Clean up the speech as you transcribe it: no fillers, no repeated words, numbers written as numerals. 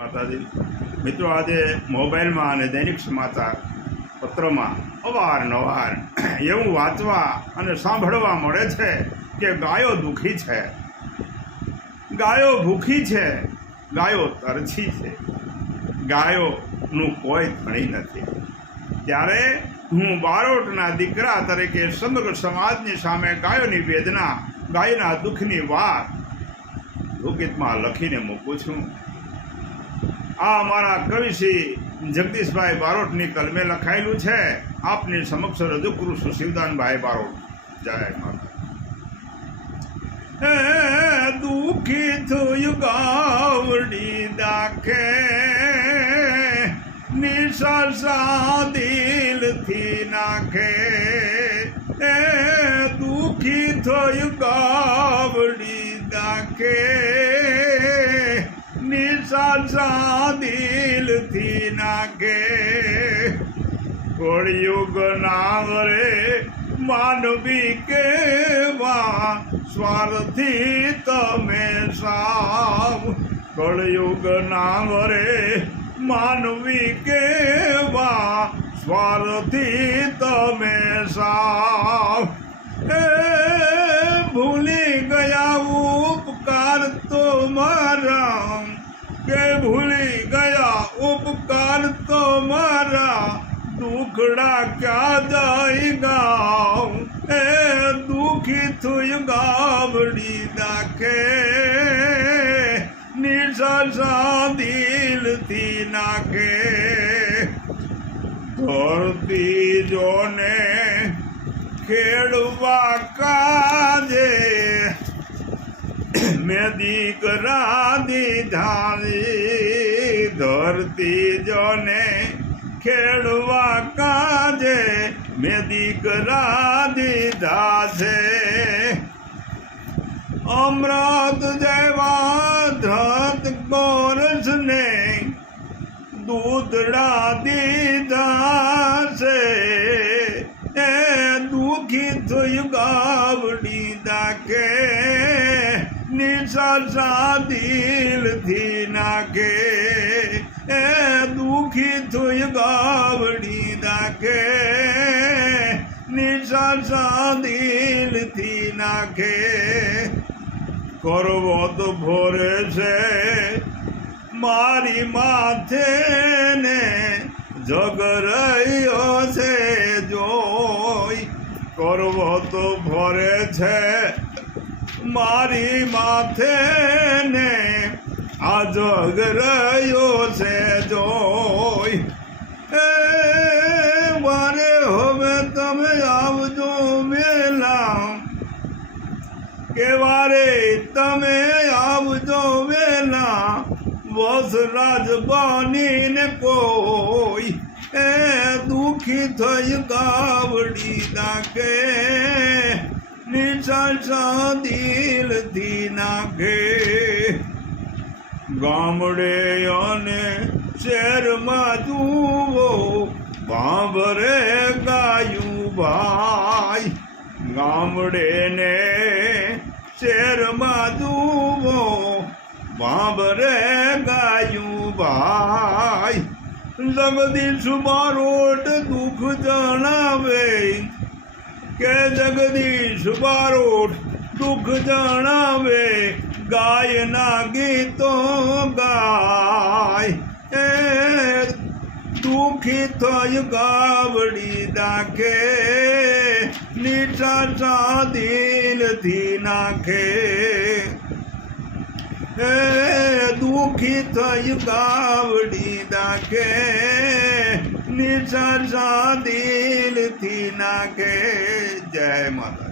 માતાજી મિત્રો, આજે મોબાઈલમાં અને દૈનિક સમાચાર પત્રમાં અવારનવાર એવું વાંચવા અને સાંભળવા મળે છે કે ગાયો દુઃખી છે, ગાયો ભૂખી છે, ગાયો તરછી છે, ગાયોનું કોઈ ધણી નથી। ત્યારે હું બારોટના દીકરા તરીકે સમગ્ર સમાજની સામે ગાયોની વેદના, ગાયના દુઃખની વાત લોકગીતમાં લખીને મૂકું છું। આ અમારા કવિશ્રી જગદીશભાઈ બારોટની કલમે લખાયેલું છે। આપની સમક્ષ રજૂ કરું છું। શિવદાનભાઈ બારોટ। જય માતા। દુઃખી થયું ગાવડી દાખે, નિશાસા દિલથી નાખે। દુઃખી થયું ગાવડી દાખે, નિશાસા દિલથી નાખે। કળિયુગ નાવરે માનવી કેવા, સ્વાર્થી તમે સાવ। કળિયુગ નાવરે માનવી કેવા, સ્વાર્થી તમે સાવ। ભૂલી ગયા ઉપકાર તો મારા, કે ભૂલી ગયા ઉપકાર તો મારા, દુખડા ક્યાં જાય ગાવ। દુઃખી થયું ગાવડી દાખે, નિશાસા દિલથી નાખે। ધરતી જોને ખેડવા કાજે, મેં દીકરા દીધા। ધરતી જોને ખેડવા કાજે, મેં દીકરા દીધા છે। અમૃત જેવા ધત ગોરસને દૂધડા દીધા છે। દુઃખી થયું ગાવડી દાખે, નિશાસા દિલથી નાખે। દુઃખી થયું ગાવડી દાખે, નિશાસા દિલથી નાખે। કરવો તો ભોરે છે મારી માથે ને, જગ રહ્યો છે જોઈ। કરવો તો ભોરે છે મારી માથે ને, આ જગ રહ્યો છે જોઈ। વારે હવે તમે આવજો વેલા, કે વારે તમે આવજો વેલા, વસરાજ બનીને કોઈ। દુઃખી થઈ ગાવડી દાખે, નિશાસા દિલથી નાખે। ગામડે અને શહેરમાં જુઓ, ભાંભરે ગાયું ભાઈ। ગામડે ને શહેરમાં જુઓ, ભાંભરે ગાયું ભાઈ। જગદીશ બારોટ દુઃખ જણાવે, કે જગદીશ બારોટ દુઃખ જણાવે, ગાયના ગીતો ગાય। દુઃખી થયું ગાવડી દાખે, નિશાસા દિલથી નાખે। દુઃખી થયું ગાવડી દાખે, નિશાસા દિલથી નાખે। જય માતા।